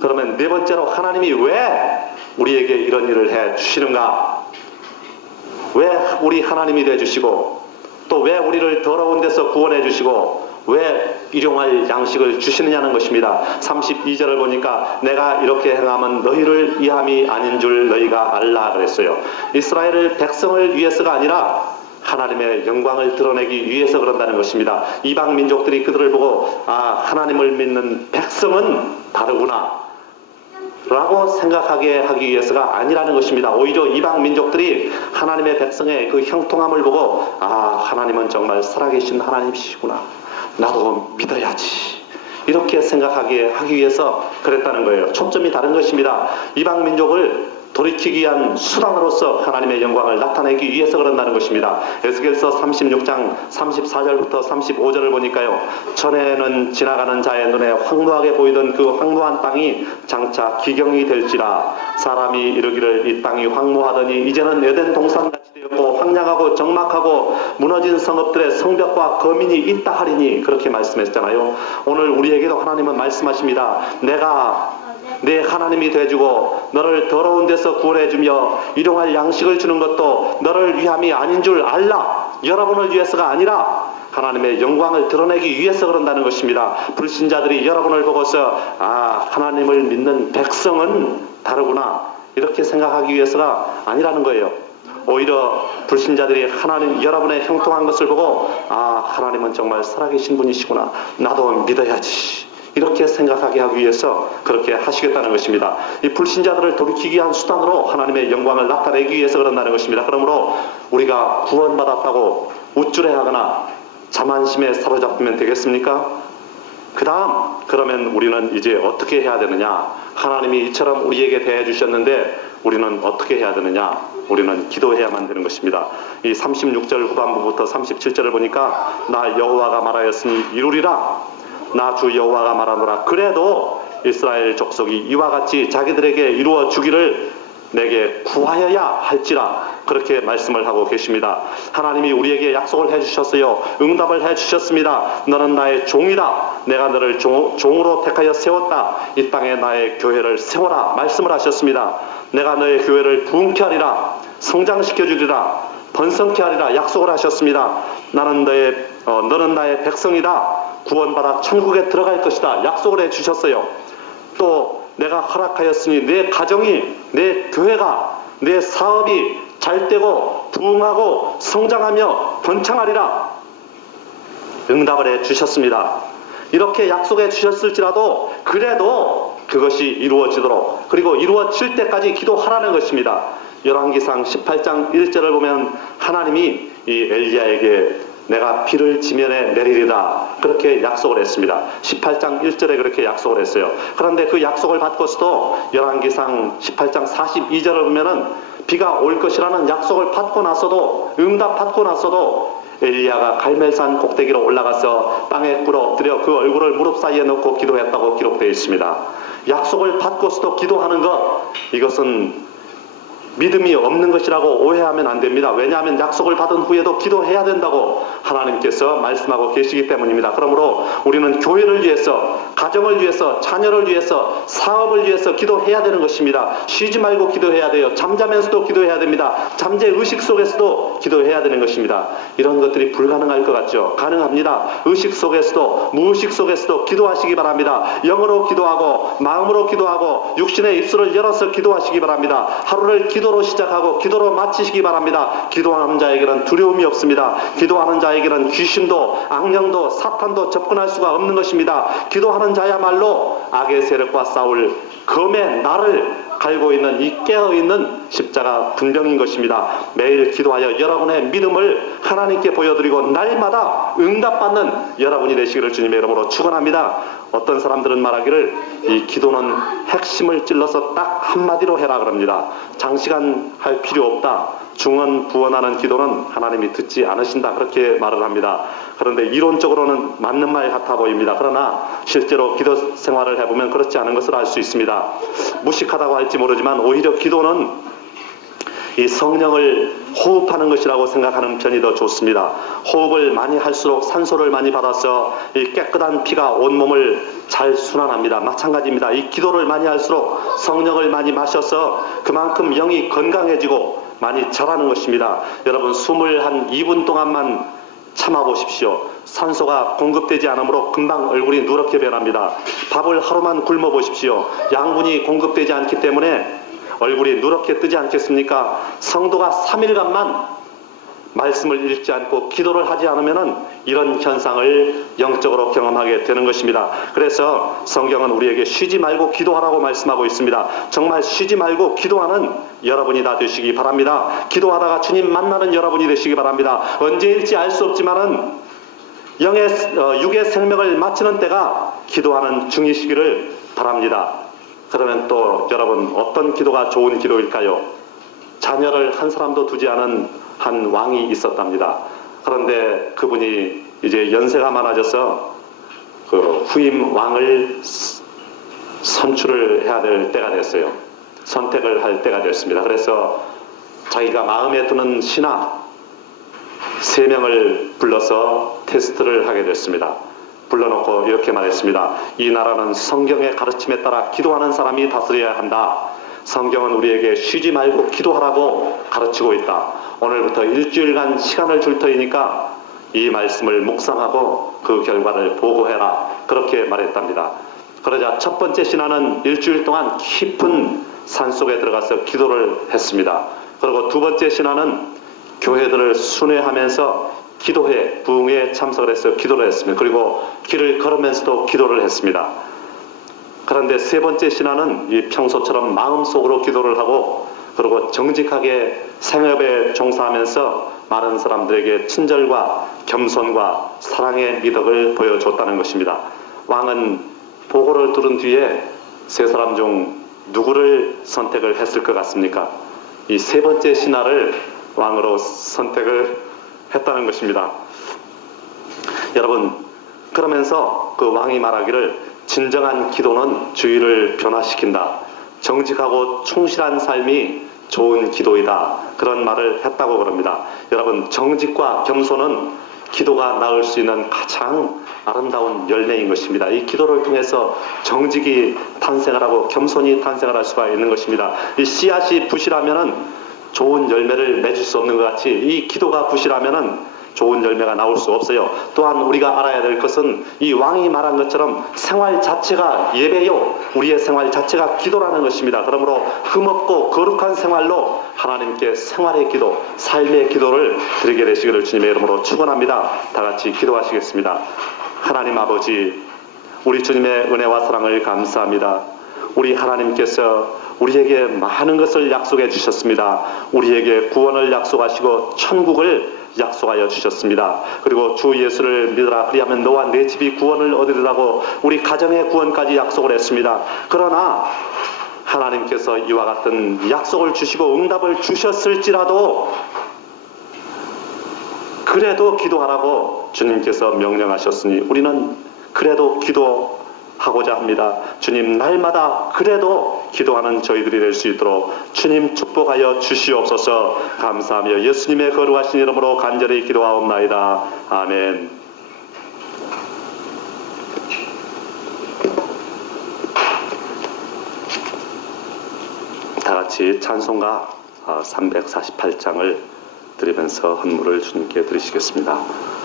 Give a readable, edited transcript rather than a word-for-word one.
그러면 네 번째로 하나님이 왜 우리에게 이런 일을 해 주시는가? 왜 우리 하나님이 돼 주시고 또 왜 우리를 더러운 데서 구원해 주시고 왜 일용할 양식을 주시느냐는 것입니다. 32절을 보니까 내가 이렇게 행하면 너희를 위함이 아닌 줄 너희가 알라 그랬어요. 이스라엘 백성을 위해서가 아니라 하나님의 영광을 드러내기 위해서 그런다는 것입니다. 이방 민족들이 그들을 보고 하나님을 믿는 백성은 다르구나 라고 생각하게 하기 위해서가 아니라는 것입니다. 오히려 이방 민족들이 하나님의 백성의 그 형통함을 보고 하나님은 정말 살아계신 하나님이시구나, 나도 믿어야지, 이렇게 생각하게 하기 위해서 그랬다는 거예요. 초점이 다른 것입니다. 이방 민족을 돌이키기 위한 수단으로서 하나님의 영광을 나타내기 위해서 그런다는 것입니다. 에스겔서 36장 34절부터 35절을 보니까요, 전에는 지나가는 자의 눈에 황무하게 보이던 그 황무한 땅이 장차 기경이 될지라. 사람이 이르기를 이 땅이 황무하더니 이제는 에덴 동산같이 되었고 황량하고 적막하고 무너진 성읍들의 성벽과 거민이 있다 하리니, 그렇게 말씀했잖아요. 오늘 우리에게도 하나님은 말씀하십니다. 내가 내 하나님이 돼주고 너를 더러운 데서 구원해주며 일용할 양식을 주는 것도 너를 위함이 아닌 줄 알라. 여러분을 위해서가 아니라 하나님의 영광을 드러내기 위해서 그런다는 것입니다. 불신자들이 여러분을 보고서 하나님을 믿는 백성은 다르구나 이렇게 생각하기 위해서가 아니라는 거예요. 오히려 불신자들이 하나님 여러분의 형통한 것을 보고 하나님은 정말 살아계신 분이시구나, 나도 믿어야지, 이렇게 생각하게 하기 위해서 그렇게 하시겠다는 것입니다. 이 불신자들을 돌이키기 위한 수단으로 하나님의 영광을 나타내기 위해서 그런다는 것입니다. 그러므로 우리가 구원받았다고 우쭐해하거나 자만심에 사로잡히면 되겠습니까? 그러면 우리는 이제 어떻게 해야 되느냐? 하나님이 이처럼 우리에게 대해 주셨는데 우리는 어떻게 해야 되느냐? 우리는 기도해야만 되는 것입니다. 이 36절 후반부부터 37절을 보니까 나 여호와가 말하였으니 이루리라. 나 주 여호와가 말하노라. 그래도 이스라엘 족속이 이와 같이 자기들에게 이루어 주기를 내게 구하여야 할지라, 그렇게 말씀을 하고 계십니다. 하나님이 우리에게 약속을 해주셨어요. 응답을 해주셨습니다. 너는 나의 종이다. 내가 너를 종으로 택하여 세웠다. 이 땅에 나의 교회를 세워라 말씀을 하셨습니다. 내가 너의 교회를 부흥케 하리라, 성장시켜주리라, 번성케 하리라 약속을 하셨습니다. 너는 나의 백성이다. 구원받아 천국에 들어갈 것이다 약속을 해주셨어요. 또 내가 허락하였으니 내 가정이, 내 교회가, 내 사업이 잘되고 부흥하고 성장하며 번창하리라 응답을 해주셨습니다. 이렇게 약속해 주셨을지라도 그래도 그것이 이루어지도록, 그리고 이루어질 때까지 기도하라는 것입니다. 열왕기상 18장 1절을 보면 하나님이 이 엘리야에게 내가 비를 지면에 내리리라 그렇게 약속을 했습니다. 18장 1절에 그렇게 약속을 했어요. 그런데 그 약속을 받고서도 열왕기상 18장 42절을 보면은 비가 올 것이라는 약속을 받고 나서도, 응답 받고 나서도 엘리야가 갈멜산 꼭대기로 올라가서 땅에 꿇어 엎드려 그 얼굴을 무릎 사이에 넣고 기도했다고 기록되어 있습니다. 약속을 받고서도 기도하는 것, 이것은 믿음이 없는 것이라고 오해하면 안 됩니다. 왜냐하면 약속을 받은 후에도 기도해야 된다고 하나님께서 말씀하고 계시기 때문입니다. 그러므로 우리는 교회를 위해서, 가정을 위해서, 자녀를 위해서, 사업을 위해서 기도해야 되는 것입니다. 쉬지 말고 기도해야 돼요. 잠자면서도 기도해야 됩니다. 잠재 의식 속에서도 기도해야 되는 것입니다. 이런 것들이 불가능할 것 같죠? 가능합니다. 의식 속에서도 무의식 속에서도 기도하시기 바랍니다. 영으로 기도하고 마음으로 기도하고 육신의 입술을 열어서 기도하시기 바랍니다. 하루를 기도로 시작하고 기도로 마치시기 바랍니다. 기도하는 자에게는 두려움이 없습니다. 기도하는 자에게는 귀신도 악령도 사탄도 접근할 수가 없는 것입니다. 기도하는 자야말로 악의 세력과 싸울 검의 날을 갈고 있는 이 깨어있는 십자가 군병인 것입니다. 매일 기도하여 여러분의 믿음을 하나님께 보여드리고 날마다 응답받는 여러분이 되시기를 주님의 이름으로 축원합니다. 어떤 사람들은 말하기를 이 기도는 핵심을 찔러서 딱 한마디로 해라 그럽니다. 장시간 할 필요 없다. 중언부언하는 기도는 하나님이 듣지 않으신다 그렇게 말을 합니다. 그런데 이론적으로는 맞는 말 같아 보입니다. 그러나 실제로 기도 생활을 해보면 그렇지 않은 것을 알 수 있습니다. 무식하다고 할지 모르지만 오히려 기도는 이 성령을 호흡하는 것이라고 생각하는 편이 더 좋습니다. 호흡을 많이 할수록 산소를 많이 받아서 이 깨끗한 피가 온몸을 잘 순환합니다. 마찬가지입니다. 이 기도를 많이 할수록 성령을 많이 마셔서 그만큼 영이 건강해지고 많이 자라는 것입니다. 여러분, 숨을 한 2분 동안만 참아보십시오. 산소가 공급되지 않으므로 금방 얼굴이 누렇게 변합니다. 밥을 하루만 굶어 보십시오. 양분이 공급되지 않기 때문에 얼굴이 누렇게 뜨지 않겠습니까? 성도가 3일간만 말씀을 읽지 않고 기도를 하지 않으면 이런 현상을 영적으로 경험하게 되는 것입니다. 그래서 성경은 우리에게 쉬지 말고 기도하라고 말씀하고 있습니다. 정말 쉬지 말고 기도하는 여러분이 다 되시기 바랍니다. 기도하다가 주님 만나는 여러분이 되시기 바랍니다. 언제일지 알 수 없지만은 육의 생명을 마치는 때가 기도하는 중이시기를 바랍니다. 그러면 또 여러분, 어떤 기도가 좋은 기도일까요? 자녀를 한 사람도 두지 않은 한 왕이 있었답니다. 그런데 그분이 이제 연세가 많아져서 그 후임 왕을 선출을 해야 될 때가 됐어요. 선택을 할 때가 됐습니다. 그래서 자기가 마음에 드는 신하 3명을 불러서 테스트를 하게 됐습니다. 불러놓고 이렇게 말했습니다. 이 나라는 성경의 가르침에 따라 기도하는 사람이 다스려야 한다. 성경은 우리에게 쉬지 말고 기도하라고 가르치고 있다. 오늘부터 일주일간 시간을 줄 터이니까 이 말씀을 묵상하고 그 결과를 보고해라. 그렇게 말했답니다. 그러자 첫 번째 신하는 일주일 동안 깊은 산속에 들어가서 기도를 했습니다. 그리고 두 번째 신하는 교회들을 순회하면서 기도회, 부흥회에 참석을 해서 기도를 했습니다. 그리고 길을 걸으면서도 기도를 했습니다. 그런데 세 번째 신하는 이 평소처럼 마음속으로 기도를 하고 그리고 정직하게 생업에 종사하면서 많은 사람들에게 친절과 겸손과 사랑의 미덕을 보여줬다는 것입니다. 왕은 보고를 들은 뒤에 세 사람 중 누구를 선택을 했을 것 같습니까? 이 세 번째 신하를 왕으로 선택을 했다는 것입니다. 여러분, 그러면서 그 왕이 말하기를 진정한 기도는 주의를 변화시킨다. 정직하고 충실한 삶이 좋은 기도이다. 그런 말을 했다고 그럽니다. 여러분, 정직과 겸손은 기도가 낳을 수 있는 가장 아름다운 열매인 것입니다. 이 기도를 통해서 정직이 탄생을 하고 겸손이 탄생을 할 수가 있는 것입니다. 이 씨앗이 부실하면은 좋은 열매를 맺을 수 없는 것 같이 이 기도가 부실하면은 좋은 열매가 나올 수 없어요. 또한 우리가 알아야 될 것은 이 왕이 말한 것처럼 생활 자체가 예배요. 우리의 생활 자체가 기도라는 것입니다. 그러므로 흠없고 거룩한 생활로 하나님께 생활의 기도, 삶의 기도를 드리게 되시기를 주님의 이름으로 축원합니다. 다 같이 기도하시겠습니다. 하나님 아버지, 우리 주님의 은혜와 사랑을 감사합니다. 우리 하나님께서 우리에게 많은 것을 약속해 주셨습니다. 우리에게 구원을 약속하시고 천국을 약속하여 주셨습니다. 그리고 주 예수를 믿으라 그리하면 너와 내 집이 구원을 얻으리라고 우리 가정의 구원까지 약속을 했습니다. 그러나 하나님께서 이와 같은 약속을 주시고 응답을 주셨을지라도 그래도 기도하라고 주님께서 명령하셨으니 우리는 그래도 기도하고자 합니다. 주님, 날마다 그래도 기도하는 저희들이 될 수 있도록 주님 축복하여 주시옵소서. 감사하며 예수님의 거룩하신 이름으로 간절히 기도하옵나이다. 아멘. 다 같이 찬송가 348장을 드리면서 헌물을 주님께 드리시겠습니다.